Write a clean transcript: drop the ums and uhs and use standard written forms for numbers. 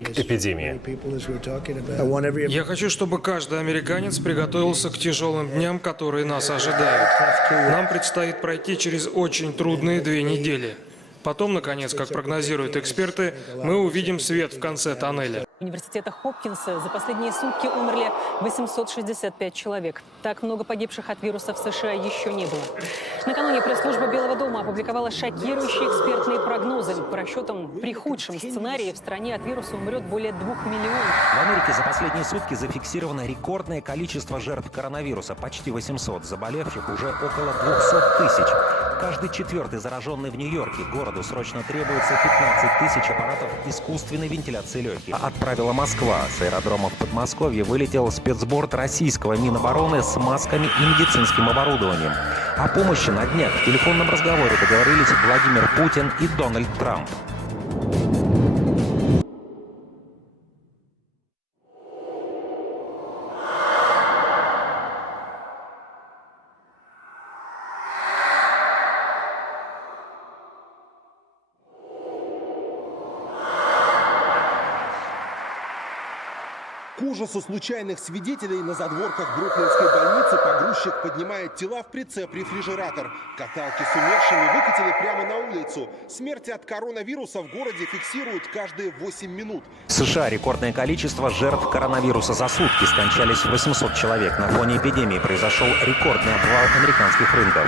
эпидемии. Я хочу, чтобы каждый американец приготовился к тяжелым дням, которые нас ожидают. Нам предстоит пройти через очень трудные 2 недели. Потом, наконец, как прогнозируют эксперты, мы увидим свет в конце тоннеля. Университета Хопкинса за последние сутки умерли 865 человек. Так много погибших от вируса в США еще не было. Накануне пресс-служба Белого дома опубликовала шокирующие экспертные прогнозы. По расчетам, при худшем сценарии в стране от вируса умрет более 2 миллионов. В Америке за последние сутки зафиксировано рекордное количество жертв коронавируса. Почти 800. Заболевших уже около 200 тысяч. Каждый 4-й зараженный в Нью-Йорке. Городу срочно требуется 15 тысяч аппаратов искусственной вентиляции легких. Отправила Москва. С аэродрома в Подмосковье вылетел спецборд российского Минобороны с масками и медицинским оборудованием. О помощи на днях в телефонном разговоре договорились Владимир Путин и Дональд Трамп. К ужасу случайных свидетелей на задворках Бруклинской больницы погрузчик поднимает тела в прицеп-рефрижератор. Каталки с умершими выкатили прямо на улицу. Смерти от коронавируса в городе фиксируют каждые 8 минут. В США рекордное количество жертв коронавируса за сутки. Скончались 800 человек. На фоне эпидемии произошел рекордный обвал американских рынков.